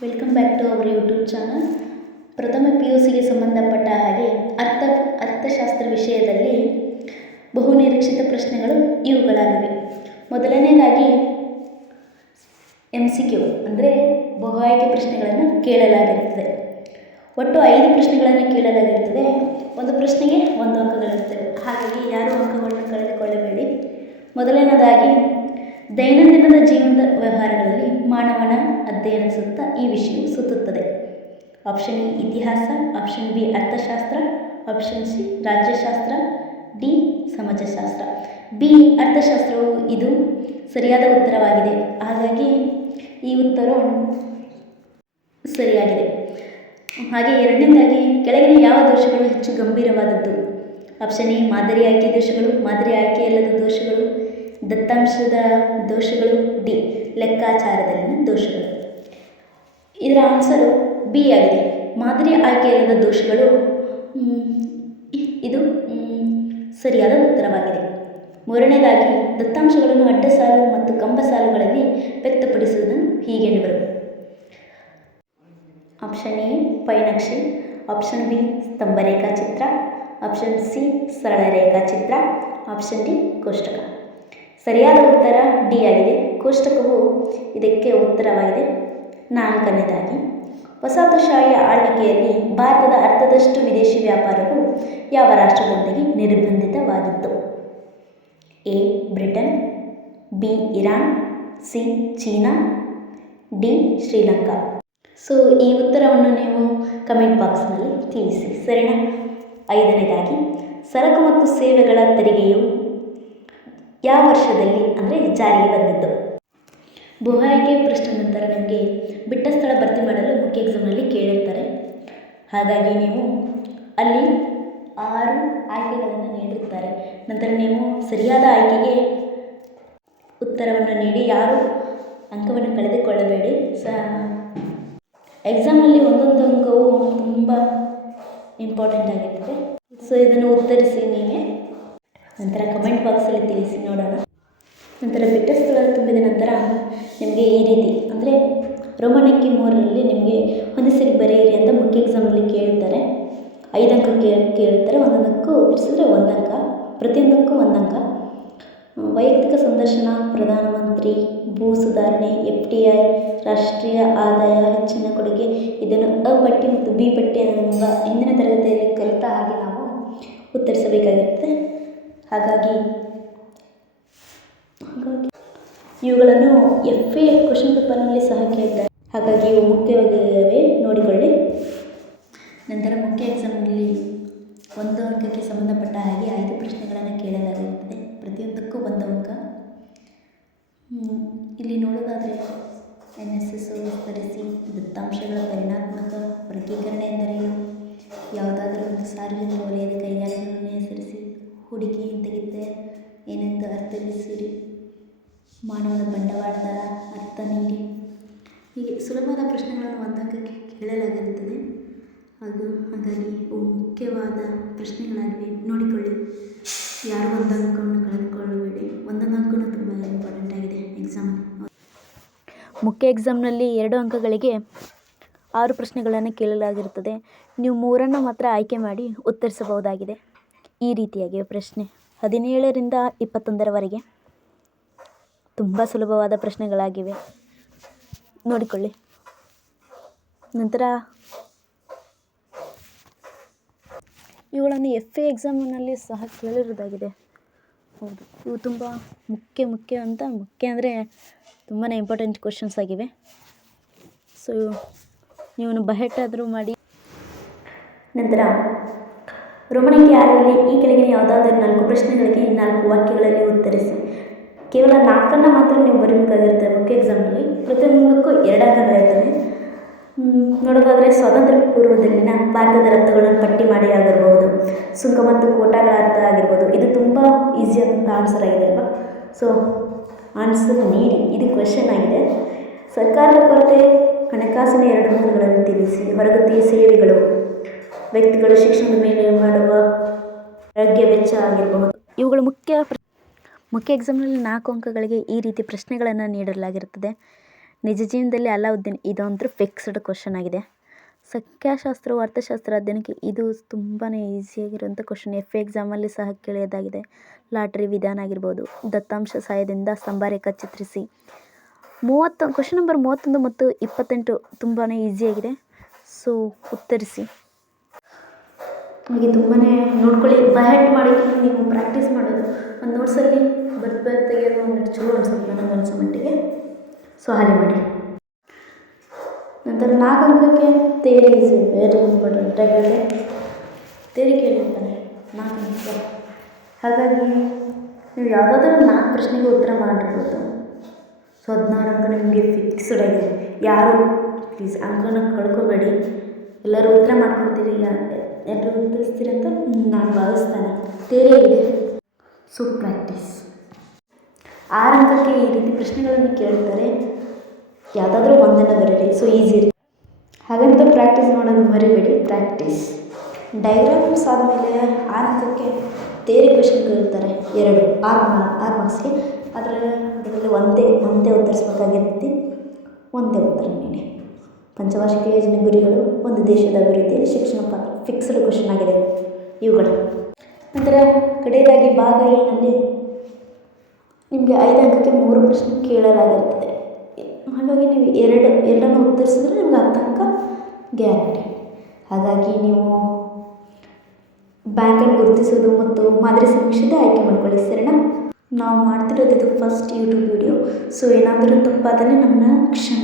Welcome back to our YouTube channel. ಪ್ರಥಮ PUCಗೆ ಸಂಬಂಧಪಟ್ಟ ಹಾಗೆ ಅರ್ಥಶಾಸ್ತ್ರ ವಿಷಯದಲ್ಲಿ ಬಹುನಿರೀಕ್ಷಿತ ಪ್ರಶ್ನೆಗಳು ಇವುಗಳಾಗಿವೆ. ಮೊದಲನೇದಾಗಿ MCQ ಅಂದರೆ ಬಹು ಆಯ್ಕೆ ಪ್ರಶ್ನೆಗಳನ್ನು ಕೇಳಲಾಗಿರುತ್ತದೆ. ಒಟ್ಟು 5 ಪ್ರಶ್ನೆಗಳನ್ನು ಕೇಳಲಾಗಿರುತ್ತದೆ. ಒಂದು ಪ್ರಶ್ನೆಗೆ 1 ಅಂಕಗಳಿರುತ್ತವೆ. ಹಾಗಾಗಿ ಯಾರೂ ಅಂಕಗಳನ್ನು ಕಳೆದುಕೊಳ್ಳಬೇಡಿ. ಮೊದಲನೇದಾಗಿ ದೈನಂದಿನದ ಜೀವನದ ವ್ಯವಹಾರಗಳಲ್ಲಿ ಮಾನವನ ಅಧ್ಯಯನದ ಸುತ್ತ ಈ ವಿಷಯವು ಸುತ್ತುತ್ತದೆ. ಆಪ್ಷನ್ ಎ ಇತಿಹಾಸ, ಆಪ್ಷನ್ ಬಿ ಅರ್ಥಶಾಸ್ತ್ರ, ಆಪ್ಷನ್ ಸಿ ರಾಜ್ಯಶಾಸ್ತ್ರ, ಡಿ ಸಮಾಜಶಾಸ್ತ್ರ. ಬಿ ಅರ್ಥಶಾಸ್ತ್ರವು ಇದು ಸರಿಯಾದ ಉತ್ತರವಾಗಿದೆ. ಹಾಗಾಗಿ ಈ ಉತ್ತರವು ಸರಿಯಾಗಿದೆ. ಹಾಗೆ ಎರಡನೇದಾಗಿ ಕೆಳಗಿನ ಯಾವ ದೋಷಗಳು ಹೆಚ್ಚು ಗಂಭೀರವಾದದ್ದು? ಆಪ್ಷನ್ ಎ ಮಾದರಿ ಆಯ್ಕೆ ದೋಷಗಳು, ಮಾದರಿ ಆಯ್ಕೆಯಲ್ಲದ ದೋಷಗಳು, ದತ್ತಾಂಶದ ದೋಷಗಳು, ಡಿ ಲೆಕ್ಕಾಚಾರದಲ್ಲಿನ ದೋಷಗಳು. ಇದರ ಆನ್ಸರು ಬಿ ಆಗಿದೆ. ಮಾದರಿ ಆಯ್ಕೆಯಲ್ಲದ ದೋಷಗಳು ಇದು ಸರಿಯಾದ ಉತ್ತರವಾಗಿದೆ. ಮೂರನೇದಾಗಿ ದತ್ತಾಂಶಗಳನ್ನು ಅಡ್ಡ ಸಾಲು ಮತ್ತು ಕಂಬ ಸಾಲುಗಳಲ್ಲಿ ವ್ಯಕ್ತಪಡಿಸುವುದನ್ನು ಹೀಗೆ ಬರುತ್ತೆ. ಆಪ್ಷನ್ ಎ ಪೈನಕ್ಷೆ, ಆಪ್ಷನ್ ಬಿ ಸ್ತಂಭ ರೇಖಾಚಿತ್ರ, ಆಪ್ಷನ್ ಸಿ ಸರಳ ರೇಖಾಚಿತ್ರ, ಆಪ್ಷನ್ ಡಿ ಕೋಷ್ಟಕ. ಸರಿಯಾದ ಉತ್ತರ ಡಿ ಆಗಿದೆ. ಕೋಷ್ಟಕವು ಇದಕ್ಕೆ ಉತ್ತರವಾಗಿದೆ. ನಾಲ್ಕನೇದಾಗಿ ವಸಾಹತುಶಾಹಿಯ ಆಳ್ವಿಕೆಯಲ್ಲಿ ಭಾರತದ ಅರ್ಧದಷ್ಟು ವಿದೇಶಿ ವ್ಯಾಪಾರವು ಯಾವ ರಾಷ್ಟ್ರದೊಂದಿಗೆ ನಿರ್ಬಂಧಿತವಾಗಿತ್ತು? A Britain, B Iran, C China, D Sri Lanka. So ಈ ಉತ್ತರವನ್ನು ನೀವು ಕಮೆಂಟ್ ಬಾಕ್ಸ್ನಲ್ಲಿ ತಿಳಿಸಿ, ಸರಿನಾ? ಐದನೇದಾಗಿ ಸರಕು ಮತ್ತು ಸೇವೆಗಳ ತೆರಿಗೆಯು ಯಾವ ವರ್ಷದಲ್ಲಿ ಅಂದರೆ ಜಾರಿಗೆ ಬಂದಿದ್ದು? ಬಹು ಆಯ್ಕೆ ಪ್ರಶ್ನೆ ನಂತರ ನಿಮಗೆ ಬಿಟ್ಟ ಸ್ಥಳ ಭರ್ತಿ ಮಾಡಲು ಮುಖ್ಯ ಎಕ್ಸಾಮ್ನಲ್ಲಿ ಕೇಳಿರ್ತಾರೆ. ಹಾಗಾಗಿ ನೀವು ಅಲ್ಲಿ 6 ಆಯ್ಕೆಗಳನ್ನು ನೀಡಿರ್ತಾರೆ. ನಂತರ ನೀವು ಸರಿಯಾದ ಆಯ್ಕೆಗೆ ಉತ್ತರವನ್ನು ನೀಡಿ ಯಾರು ಅಂಕವನ್ನು ಕಳೆದುಕೊಳ್ಳಬೇಡಿ. ಎಕ್ಸಾಮಲ್ಲಿ ಒಂದೊಂದು ಅಂಕವು ತುಂಬ ಇಂಪಾರ್ಟೆಂಟ್ ಆಗಿರ್ತದೆ. ಸೊ ಇದನ್ನು ಉತ್ತರಿಸಿ ನೀವೇ ನಂತರ ಕಮೆಂಟ್ ಬಾಕ್ಸಲ್ಲಿ ತಿಳಿಸಿ ನೋಡೋಣ. ನಂತರ ಬಿಟ್ಟ ಸ್ಥಳ ತುಂಬಿದ ನಂತರ ನಿಮಗೆ ಈ ರೀತಿ ಅಂದರೆ ರೋಮನ್ ಅಂಕಿ 3ರಲ್ಲಿ ನಿಮಗೆ ಹೊಂದಿಸಿ ಬರೆಯಿರಿ ಅಂತ ಮುಖ್ಯ ಎಕ್ಸಾಮಲ್ಲಿ ಕೇಳ್ತಾರೆ. 5 ಅಂಕ ಕೇಳ್ತಾರೆ. ಒಂದೊಂದಕ್ಕೂ ಉತ್ತರಿಸಿದ್ರೆ 1 ಅಂಕ, ಪ್ರತಿಯೊಂದಕ್ಕೂ 1 ಅಂಕ. ವೈಯಕ್ತಿಕ ಸಂದರ್ಶನ, ಪ್ರಧಾನಮಂತ್ರಿ, ಭೂ ಸುಧಾರಣೆ, FDI, ರಾಷ್ಟ್ರೀಯ ಆದಾಯ, ಹೆಚ್ಚಿನ ಕೊಡುಗೆ, ಇದನ್ನು ಅ ಪಟ್ಟಿ ಮತ್ತು ಬಿ ಪಟ್ಟಿ ಎಂಬ ಹಿಂದಿನ ತರಗತಿಯಲ್ಲಿ ಕಲಿತ ಹಾಗೆ ನಾವು ಉತ್ತರಿಸಬೇಕಾಗಿರುತ್ತೆ. ಹಾಗಾಗಿ ಇವುಗಳನ್ನು FA ಕ್ವಶನ್ ಪೇಪರ್ನಲ್ಲಿ ಸಹ ಕೇಳ್ತಾರೆ. ಹಾಗಾಗಿ ಇವು ಮುಖ್ಯವಾಗಿವೆ, ನೋಡಿಕೊಳ್ಳಿ. ನಂತರ ಮುಖ್ಯ ಎಕ್ಸಾಮ್ನಲ್ಲಿ 1 ಅಂಕಕ್ಕೆ ಸಂಬಂಧಪಟ್ಟ ಹಾಗೆ 5 ಪ್ರಶ್ನೆಗಳನ್ನು ಕೇಳಲಾಗಿರುತ್ತದೆ. ಪ್ರತಿಯೊಂದಕ್ಕೂ 1 ಅಂಕ. ಇಲ್ಲಿ ನೋಡೋದಾದರೆ NSS ವಿಸ್ತರಿಸಿ, ದತ್ತಾಂಶಗಳ ಪರಿಣಾತ್ಮಕ ವರ್ಗೀಕರಣ ಎಂದರೇನು, ಯಾವುದಾದರೂ ಒಂದು ಸಾರ್ವಜನಿಕ ವಲಯದ ಕೈಗಾರಿಕೆಗಳನ್ನು ಹೆಸರಿಸಿ, ಹೂಡಿಕೆ ಹಿಂತೆಗೆತ ಏನೆಂದು ಅರ್ಥೈಸಿರಿ, ಮಾನವನ ಬಂಡವಾಳದ ಅರ್ಥ ನೀಡಿ. ಹೀಗೆ ಸುಲಭವಾದ ಪ್ರಶ್ನೆಗಳನ್ನು 1 ಅಂಕಕ್ಕೆ ಕೇಳಲಾಗಿರುತ್ತದೆ. ಹಾಗಾಗಿ ಇವು ಮುಖ್ಯವಾದ ಪ್ರಶ್ನೆಗಳಾಗಿವೆ, ನೋಡಿಕೊಳ್ಳಿ. ಯಾರು 1 ಅಂಕವನ್ನು ಕಳೆದುಕೊಳ್ಳಬೇಡಿ. 1 ಅಂಕನೂ ತುಂಬ ಇಂಪಾರ್ಟೆಂಟ್ ಆಗಿದೆ ಎಕ್ಸಾಮಲ್ಲಿ. ಮುಖ್ಯ ಎಕ್ಸಾಮ್ನಲ್ಲಿ 2 ಅಂಕಗಳಿಗೆ 6 ಪ್ರಶ್ನೆಗಳನ್ನು ಕೇಳಲಾಗಿರುತ್ತದೆ. ನೀವು 3 ಮಾತ್ರ ಆಯ್ಕೆ ಮಾಡಿ ಉತ್ತರಿಸಬಹುದಾಗಿದೆ. ಈ ರೀತಿಯಾಗಿವೆ ಪ್ರಶ್ನೆ 17ರಿಂದ 21ರವರೆಗೆ ತುಂಬ ಸುಲಭವಾದ ಪ್ರಶ್ನೆಗಳಾಗಿವೆ, ನೋಡಿಕೊಳ್ಳಿ. ನಂತರ ಇವುಗಳನ್ನು FA ಎಕ್ಸಾಮಿನಲ್ಲಿ ಸಹ ಕೇಳಿರೋದಾಗಿದೆ. ಹೌದು, ಇವು ತುಂಬ ಮುಖ್ಯ ಅಂದರೆ ತುಂಬಾ ಇಂಪಾರ್ಟೆಂಟ್ ಕ್ವಶನ್ಸ್ ಆಗಿವೆ. ಸೊ ನೀವು ಬಹೆಟ್ಟಾದರೂ ಮಾಡಿ. ನಂತರ ರೋಮನ್ ಅಂಕಿ 6ರಲ್ಲಿ ಈ ಕೆಳಗಿನ ಯಾವುದಾದರೂ 4 ಪ್ರಶ್ನೆಗಳಿಗೆ 4 ವಾಕ್ಯಗಳಲ್ಲಿ ಉತ್ತರಿಸಿ. ಕೇವಲ 4 ಮಾತ್ರ ನೀವು ಬರೀಬೇಕಾಗಿರುತ್ತೆ ಮುಖ್ಯ ಎಕ್ಸಾಮ್ನಲ್ಲಿ. ಪ್ರತಿಯೊಂದಕ್ಕೂ 2 ಅಂಕಗಳಿರ್ತವೆ. ನೋಡೋದಾದರೆ ಸ್ವಾತಂತ್ರ್ಯ ಪೂರ್ವದಲ್ಲಿನ ಭಾರತದ ರಫ್ತುಗಳನ್ನು ಪಟ್ಟಿ ಮಾಡಿ ಆಗಿರ್ಬೋದು, ಸುಂಕ ಮತ್ತು ಕೋಟಾಗಳ ಅರ್ಥ ಆಗಿರ್ಬೋದು. ಇದು ತುಂಬ ಈಸಿಯಾದಂಥ ಆನ್ಸರ್ ಆಗಿದೆ ಅಲ್ವಾ? ಸೊ ಆನ್ಸರ್ ನೀಡಿ, ಇದು ಕ್ವೆಶನ್ ಆಗಿದೆ. ಸರ್ಕಾರದ ಕೊರತೆ, ಹಣಕಾಸಿನ 2 ಮೂಲಗಳನ್ನು ತಿಳಿಸಿ. ಹೊರಗುತ್ತಿಗೆ ಸೇವೆಗಳು, ವ್ಯಕ್ತಿಗಳು ಶಿಕ್ಷಣದ ಮೇಲೆ ಮಾಡುವ ಆರೋಗ್ಯ ವೆಚ್ಚ ಆಗಿರಬಹುದು. ಇವುಗಳು ಮುಖ್ಯ ಎಕ್ಸಾಮ್ನಲ್ಲಿ 4 ಅಂಕಗಳಿಗೆ ಈ ರೀತಿ ಪ್ರಶ್ನೆಗಳನ್ನು ನೀಡಲಾಗಿರುತ್ತದೆ. ನಿಜ ಜೀವನದಲ್ಲಿ ಅಲಾವುದ್ದೀನ್ ಇದಂತೂ ಫಿಕ್ಸ್ಡ್ ಕ್ವಶನ್ ಆಗಿದೆ. ಸಂಖ್ಯಾಶಾಸ್ತ್ರವು ಅರ್ಥಶಾಸ್ತ್ರ ಅಧ್ಯಯನಕ್ಕೆ ಇದು ತುಂಬಾ ಈಸಿಯಾಗಿರುವಂಥ ಕ್ವಶನ್. FA ಎಕ್ಸಾಮಲ್ಲಿ ಸಹ ಕೇಳಿಯದಾಗಿದೆ. ಲಾಟ್ರಿ ವಿಧಾನ ಆಗಿರ್ಬೋದು. ದತ್ತಾಂಶ ಸಹಾಯದಿಂದ ಸ್ತಂಭಾರೇಖ ಚಿತ್ರಿಸಿ. ಕ್ವಶನ್ ನಂಬರ್ 31 ಮತ್ತು 28 ತುಂಬಾ ಈಸಿಯಾಗಿದೆ. ಸೊ ಉತ್ತರಿಸಿ. ನಿಮಗೆ ತುಂಬಾ ನೋಡ್ಕೊಳ್ಳಿ, ಬೈಹರ್ಟ್ ಮಾಡಿ ನೀವು ಪ್ರಾಕ್ಟೀಸ್ ಮಾಡೋದು. ಒಂದು ನೋಟ್ಸಲ್ಲಿ ಬರ್ದು ತೆಗೆಯೋದು ಒಂದು ಚಲೋ ಅನ್ಸುತ್ತೆ ನನಗೆ ಅನ್ಸೋ ಮಟ್ಟಿಗೆ. ಸೊ ಹಾಗೆ ಮಾಡಿ. ನಂತರ 4 ಅಂಕಕ್ಕೆ ತೇರಿ ಈಸ್ ವೆರಿ ಇಂಪಾರ್ಟೆಂಟ್ ಆಗಿದೆ. ತೇರಿ ಕೇಳಿರ್ತಾನೆ 4 ಅಂಕ. ಹಾಗಾಗಿ ನೀವು ಯಾವುದಾದ್ರೂ 4 ಪ್ರಶ್ನೆಗೆ ಉತ್ತರ ಮಾಡಿರ್ಬೋದು. ಸೊ 16 ಅಂಕ ನಿಮಗೆ ಫಿಕ್ಸ್ಡ್ ಆಗಿದೆ. ಯಾರು ಪ್ಲೀಸ್ ಅಂಕನ ಕಳ್ಕೊಬೇಡಿ. ಎಲ್ಲರೂ ಉತ್ತರ ಮಾಡ್ಕೊತೀರಿ, ಎಲ್ಲರೂ ಉತ್ತರಿಸ್ತೀರಿ ಅಂತ ನಾನು ಭಾವಿಸ್ತಾನೆ. ತೇರಿ ಇದೆ. So practice. 6 ಅಂಕಕ್ಕೆ ಈ ರೀತಿ ಪ್ರಶ್ನೆಗಳನ್ನು ಕೇಳ್ತಾರೆ. ಯಾವುದಾದ್ರೂ ಒಂದನ್ನು ಬರೀರಿ. ಸೊ ಈಸಿ ಇರುತ್ತೆ. ಹಾಗಂತ ಪ್ರಾಕ್ಟೀಸ್ ಮಾಡೋದು ಮರಿಬೇಡಿ. ಪ್ರಾಕ್ಟೀಸ್. ಡೈಗ್ರಾಮ್ಸ್ ಆದಮೇಲೆ 6 ಅಂಕಕ್ಕೆ ತೇರಿ ಕ್ವೆಶನ್ ಕೇಳ್ತಾರೆ. 6 ಮಾರ್ಕ್ಸ್ಗೆ. ಅದರಲ್ಲಿ ಒಂದೇ ಉತ್ತರಿಸ್ಬೇಕಾಗಿರುತ್ತೆ. ಒಂದೇ ಉತ್ತರ ನೀಡಿ. ಪಂಚವಾರ್ಷಿಕ ಯೋಜನೆ ಗುರಿಗಳು, ಒಂದು ದೇಶದ ಅಭಿವೃದ್ಧಿಯಲ್ಲಿ ಶಿಕ್ಷಣ ಪಾತ್ರ ಫಿಕ್ಸ್ಡ್ ಕ್ವೆಶನ್ ಆಗಿದೆ ಇವುಗಳು. ನಂತರ ಕಡೆಯದಾಗಿ ಭಾಗ ಎನಲ್ಲಿ ನಿಮಗೆ 5 ಅಂಕಕ್ಕೆ 3 ಪ್ರಶ್ನೆ ಕೇಳಲಾಗಿರ್ತದೆ. ಹಾಗಾಗಿ ನೀವು ಎರಡನ್ನು ಉತ್ತರಿಸಿದ್ರೆ ನಿಮ್ಗೆ 10 ಅಂಕ ಗ್ಯಾರಂಟಿ. ಹಾಗಾಗಿ ನೀವು ಬ್ಯಾಂಕನ್ನು ಗುರುತಿಸೋದು ಮತ್ತು ಮಾದರಿ ಸಮೀಕ್ಷೆದ ಆಯ್ಕೆ ಮಾಡ್ಕೊಳ್ಳಿ. ಸರಿನಾ? ನಾವು ಮಾಡ್ತಿರೋದು ಇದು ಫಸ್ಟ್ ಯೂಟ್ಯೂಬ್ ವಿಡಿಯೋ. ಸೊ ಏನಾದರೂ ತಪ್ಪಾದರೆ ನಮ್ಮನ್ನ ಕ್ಷಮಿಸಿ.